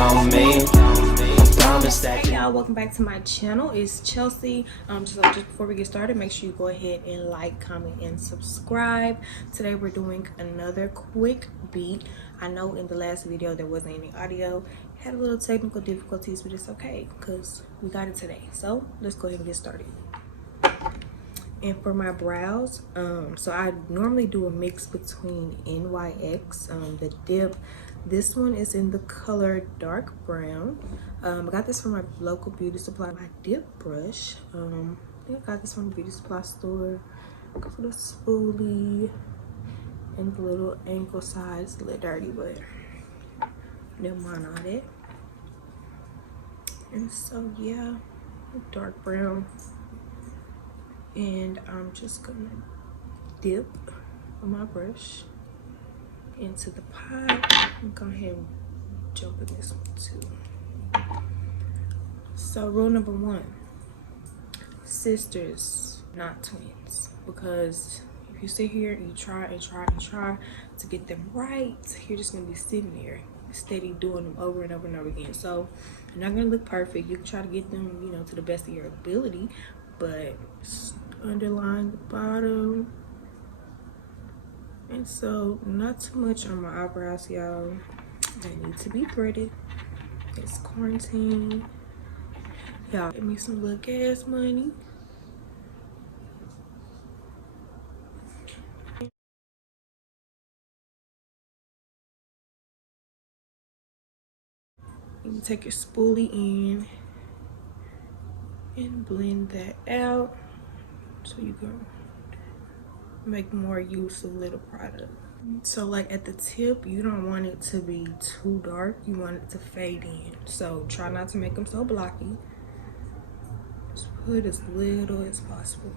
on me. Hey y'all, welcome back to my channel. It's Chelsea. Just before we get started, make sure you go ahead and like, comment, and subscribe. Today we're doing another quick beat. I know in the last video there wasn't any audio, had a little technical difficulties, but it's okay because we got it today. So let's go ahead and get started. And for my brows, so I normally do a mix between NYX, the dip. This one is in the color dark brown. I got this from my local beauty supply. My dip brush, I think I got this from the beauty supply store. Go for the spoolie and the little ankle size. It's a little dirty, but never mind all that. And so yeah, dark brown. And I'm just gonna dip my brush into the pot. I'm gonna go ahead and jump in this one too. So rule number one, sisters, not twins, because if you sit here and you try and try and try to get them right, you're just gonna be sitting there steady doing them over and over and over again. So you're not gonna look perfect. You can try to get them, you know, to the best of your ability, but underline the bottom. And so not too much on my eyebrows, y'all. They need to be pretty. It's quarantine. Y'all, give me some little gas money. You can take your spoolie in and blend that out so you can make more use of little product. So like at the tip, you don't want it to be too dark. You want it to fade in. So try not to make them so blocky. Just put as little as possible.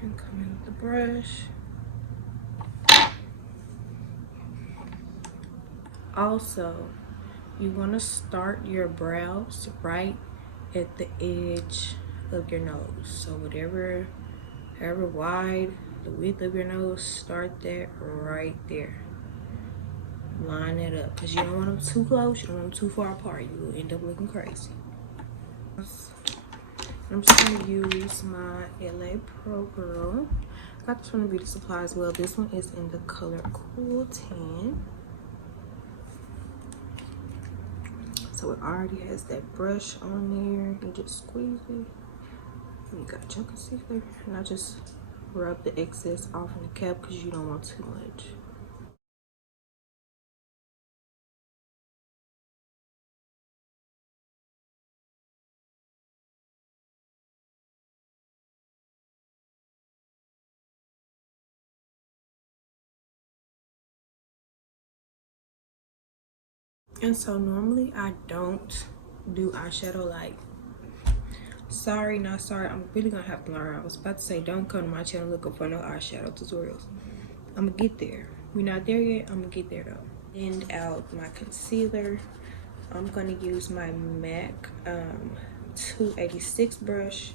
And come in with the brush. Also, you want to start your brows right at the edge of your nose. So however wide the width of your nose, start that right there. Line it up because you don't want them too close, you don't want them too far apart. You will end up looking crazy. I'm just going to use my LA Pro Girl. Got this from the beauty supply as well. This one is in the color Cool Tan. So it already has that brush on there. You just squeeze it. And you got your concealer. And I just rub the excess off in the cap because you don't want too much. And so normally I don't do eyeshadow, like, sorry, not sorry, I'm really gonna have to learn. I was about to say don't come to my channel looking for no eyeshadow tutorials. I'm gonna get there. We're not there yet, I'm gonna get there though. Blend out my concealer. I'm gonna use my MAC 286 brush.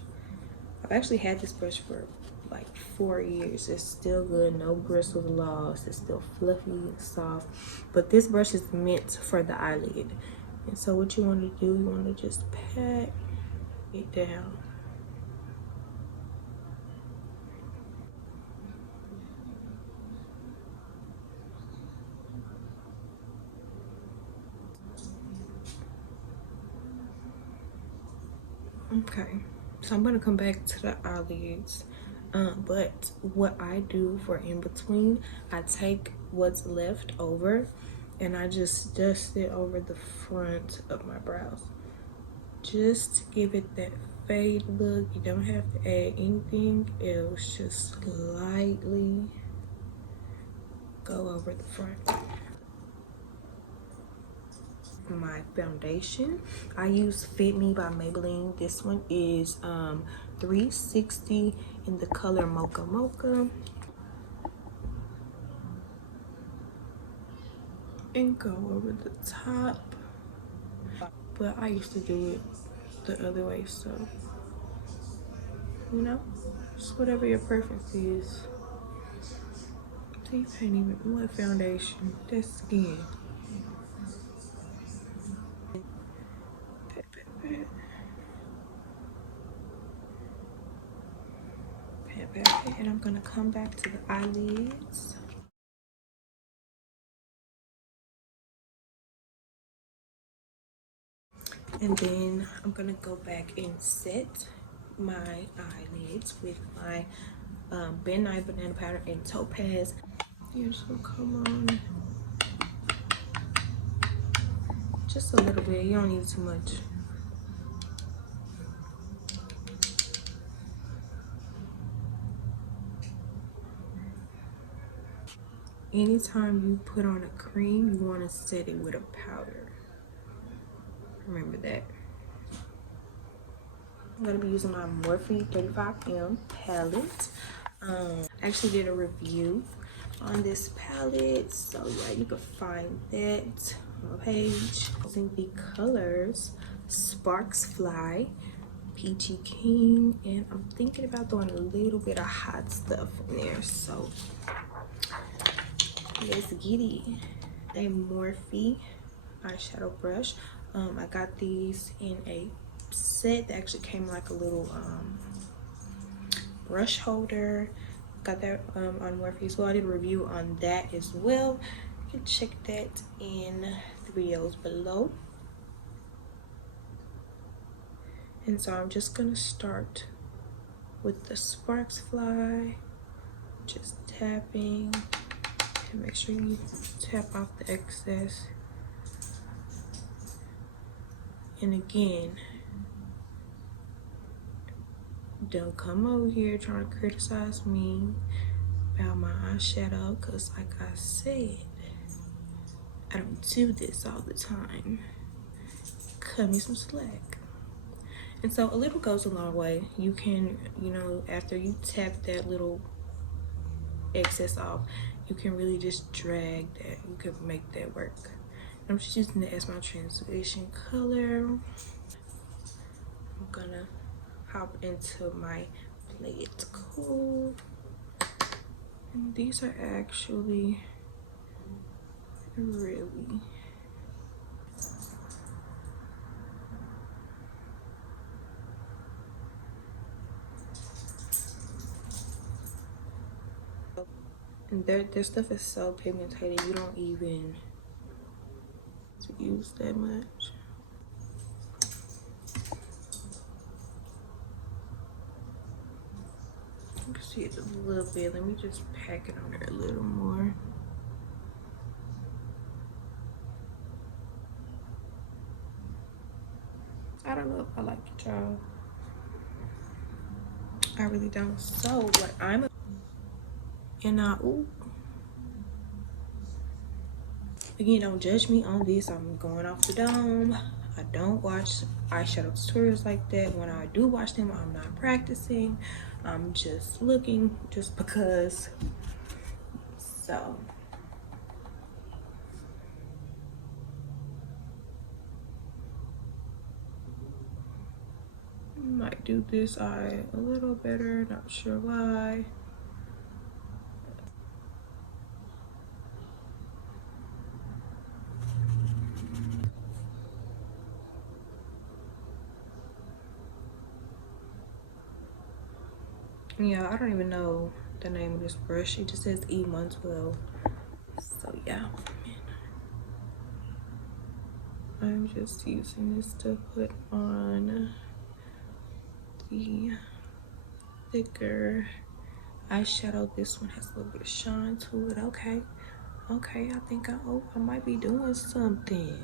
I've actually had this brush for like 4 years. It's still good, no bristles lost. It's still fluffy and soft. But this brush is meant for the eyelid. And so what you want to do, you want to just pat it down. Okay, so I'm gonna come back to the eyelids. But what I do for in between, I take what's left over and I just dust it over the front of my brows. Just to give it that fade look. You don't have to add anything else, just lightly go over the front. My foundation, I use FitME by Maybelline. This one is 360 in the color Mocha. And go over the top. But I used to do it the other way, so you know, just whatever your preference is. So you can't even, what foundation? That's skin. bit. Okay, and I'm gonna come back to the eyelids. And then I'm gonna go back and set my eyelids with my Ben Nye banana powder and Topaz. Here's some, come on. Just a little bit, you don't need too much. Anytime you put on a cream, you want to set it with a powder. Remember that. I'm going to be using my Morphe 35M palette. I actually did a review on this palette, so yeah, you can find that on my page. Using the colors Sparks Fly, Peachy King, and I'm thinking about throwing a little bit of hot stuff in there, so let's get it. A Morphe eyeshadow brush. I got these in a set that actually came like a little brush holder. Got that on Morphe as well. I did a review on that as well. You can check that in the videos below. And so I'm just gonna start with the Sparks Fly, just tapping, and make sure you tap off the excess. And again, don't come over here trying to criticize me about my eyeshadow, because like I said, I don't do this all the time. Cut me some slack. And so a little goes a long way. You can, you know, after you tap that little excess off, you can really just drag that. You can make that work. I'm just using that as my transition color. I'm gonna hop into my Play It Cool. And these are actually really and their stuff is so pigmented, you don't even use that much. You can see it a little bit. Let me just pack it on there a little more. I don't know if I like it, y'all. I really don't. So what I'm ooh. Again, don't judge me on this. I'm going off the dome. I don't watch eyeshadow tutorials like that. When I do watch them, I'm not practicing. I'm just looking just because. So might do this eye a little better, not sure why. Yeah, I don't even know the name of this brush. It just says E112. So yeah, I'm just using this to put on the thicker eyeshadow. This one has a little bit of shine to it. Okay, I think I might be doing something.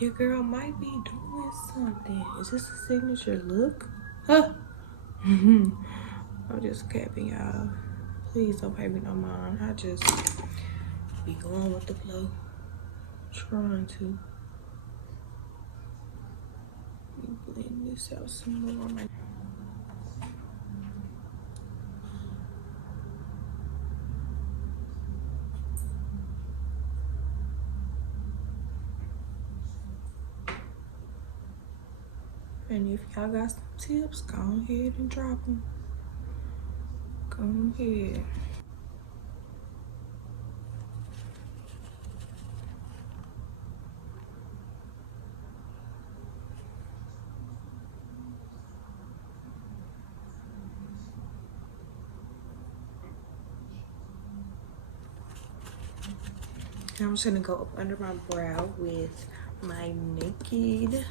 Your girl might be doing something. Is this a signature look? Huh? I'm just capping, y'all. Please don't pay me no mind. I just be going with the flow. Trying to blend this out some more. And if y'all got some tips, go ahead and drop them. Go ahead. And I'm just gonna go up under my brow with my Naked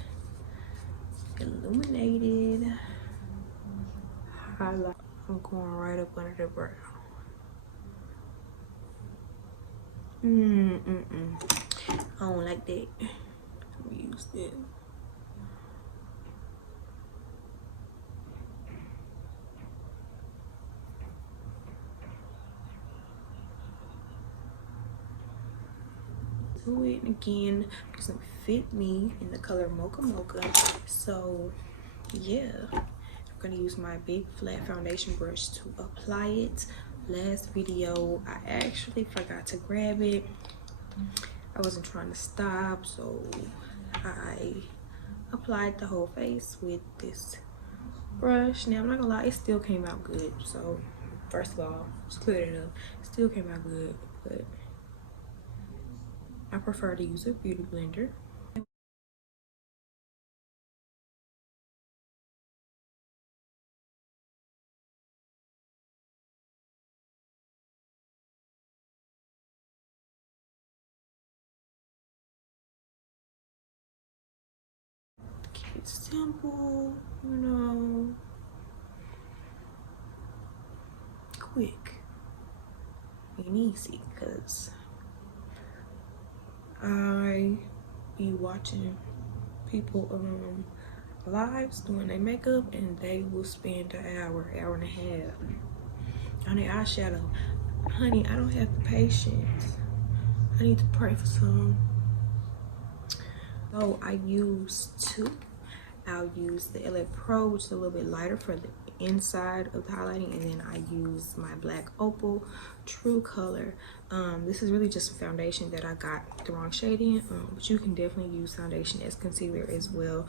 Illuminated highlight. I'm going right up under the brow. I don't like that. Let me use this. Do it again. Some FitME in the color Mocha. So yeah, I'm gonna use my big flat foundation brush to apply it. Last video I actually forgot to grab it. I wasn't trying to stop, so I applied the whole face with this brush. Now I'm not gonna lie, it still came out good. So first of all, just clear it up. It still came out good, but I prefer to use a beauty blender. Keep it simple, you know, quick and easy, because I be watching people lives doing their makeup, and they will spend an hour and a half on their eyeshadow. Honey, I don't have the patience. I need to pray for some. So I use two. I'll use the LA Pro, which is a little bit lighter for the inside of the highlighting, and then I use my Black Opal True Color. This is really just a foundation that I got the wrong shade in, but you can definitely use foundation as concealer as well.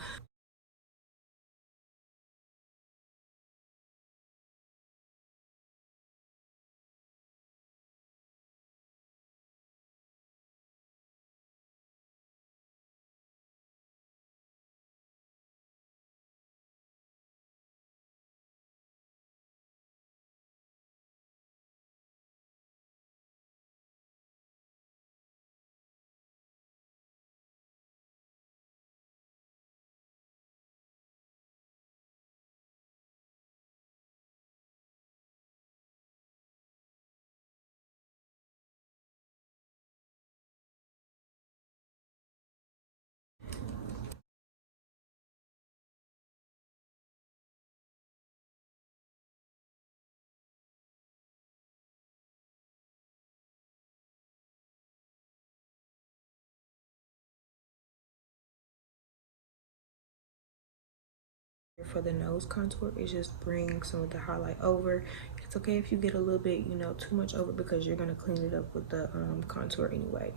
For the nose contour, it just brings some of the highlight over. It's okay if you get a little bit, you know, too much over, because you're gonna clean it up with the contour anyway.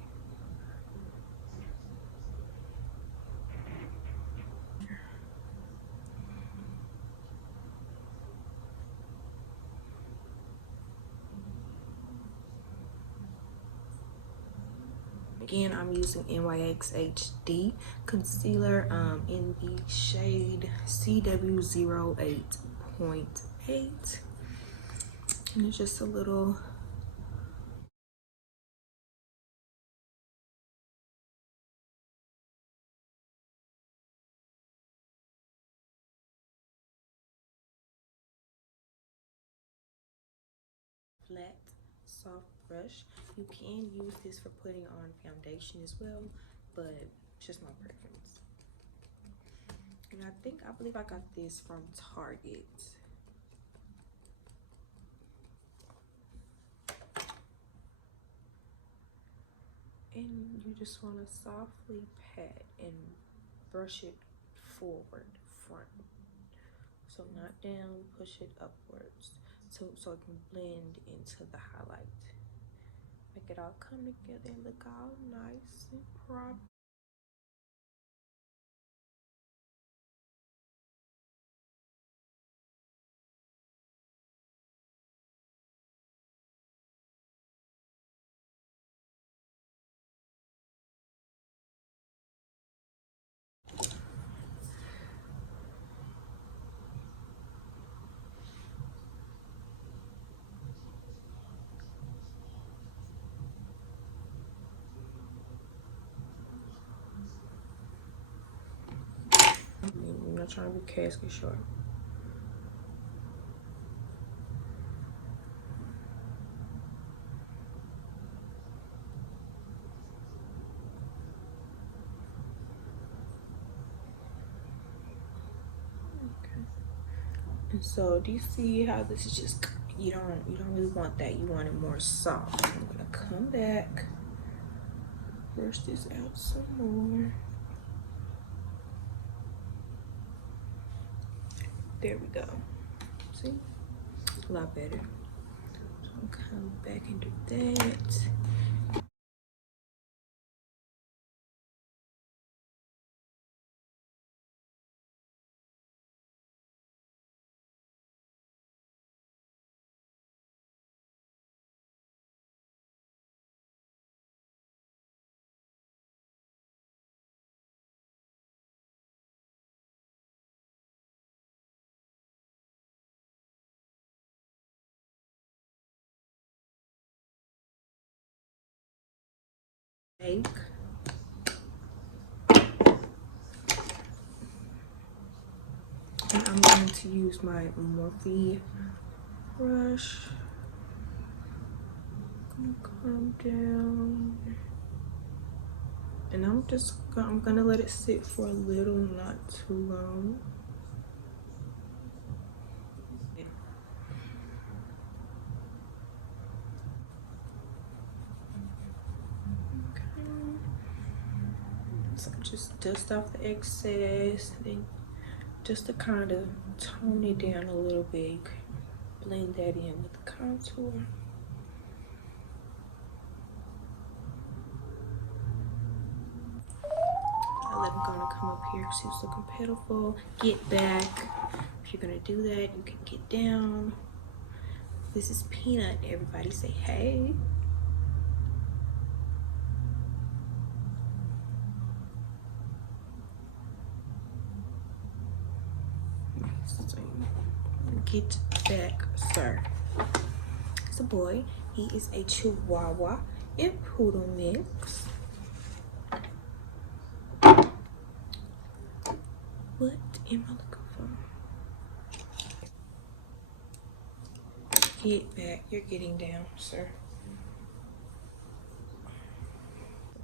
Again, I'm using NYX HD concealer in the shade CW08.8, and it's just a little flat, soft brush. You can use this for putting on foundation as well, but it's just my preference. And I believe I got this from Target. And you just want to softly pat and brush it forward, front. So not down, push it upwards, so it can blend into the highlight. Make it all come together and look all nice and proper. not trying to be casket short. Okay. And so do you see how this is just, you don't really want that. You want it more soft. I'm gonna come back, brush this out some more. There we go. See? A lot better. So I'll come back and do that. Take. And I'm going to use my Morphe brush. I'm gonna come down. And I'm gonna let it sit for a little, not too long. So just dust off the excess, then just to kind of tone it down a little bit, blend that in with the contour. I let him gonna come up here because he was looking pitiful. Get back. If you're gonna do that, you can get down. This is Peanut. Everybody say hey. Get back, sir. It's a boy. He is a Chihuahua and Poodle mix. What am I looking for? Get back. You're getting down, sir.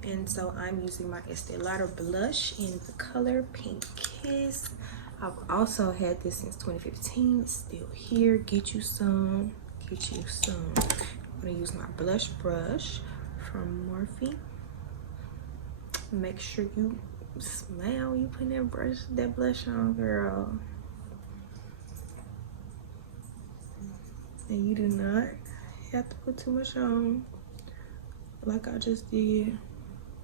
And so I'm using my Estée Lauder blush in the color Pink Kiss. I've also had this since 2015. It's still here. Get you some. Get you some. I'm gonna use my blush brush from Morphe. Make sure you smile. You put that blush on, girl. And you do not have to put too much on, like I just did.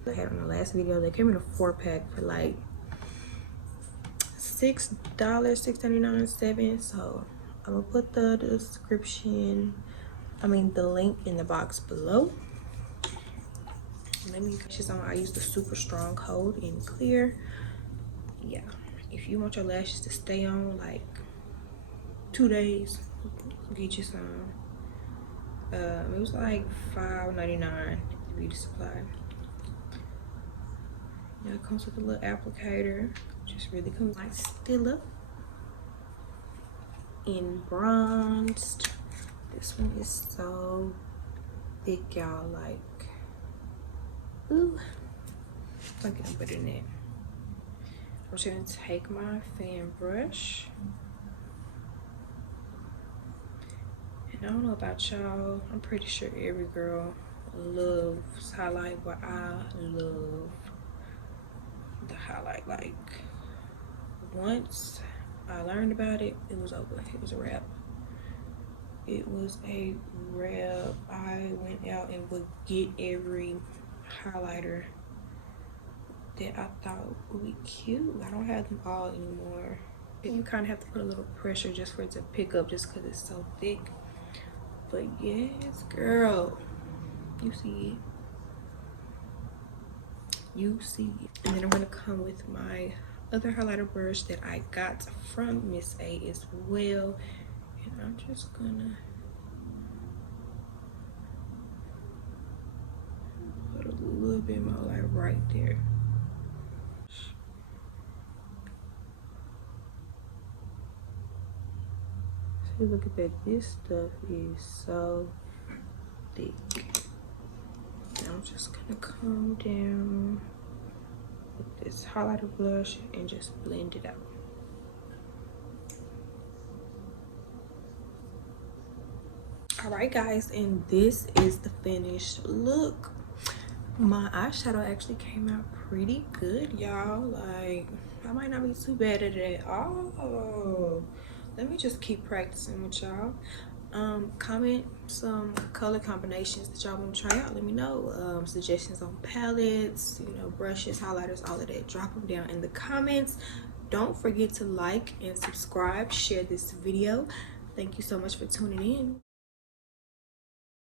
I had on the last video, they came in a 4-pack for like $6, $6.99, $7. So I'm gonna put the description, the link in the box below. Let me put this on. I use the super strong coat in clear. Yeah, if you want your lashes to stay on like 2 days, get you some. It was like $5.99 at Beauty Supply. Yeah, it comes with a little applicator. Just really comes like Stilla in bronzed. This one is so thick, y'all. Like, ooh, I can put it in it. I'm just gonna take my fan brush. And I don't know about y'all, I'm pretty sure every girl loves highlight, but I love the highlight. Like, once I learned about it, it was over. It was a wrap. It was a wrap. I went out and would get every highlighter that I thought would be cute. I don't have them all anymore. You kind of have to put a little pressure just for it to pick up, just because it's so thick. But yes, girl, you see it. You see it. And then I'm gonna come with my other highlighter brush that I got from Miss A as well. And I'm just gonna put a little bit more like right there. See, look at that. This stuff is so thick. And I'm just gonna come down with this highlighter blush and just blend it out. All right, guys, and this is the finished look. My eyeshadow actually came out pretty good, y'all. Like, I might not be too bad at it. Oh, let me just keep practicing with y'all. Comment some color combinations that y'all want to try out. Let me know. Suggestions on palettes, you know, brushes, highlighters, all of that. Drop them down in the comments. Don't forget to like and subscribe. Share this video. Thank you so much for tuning in.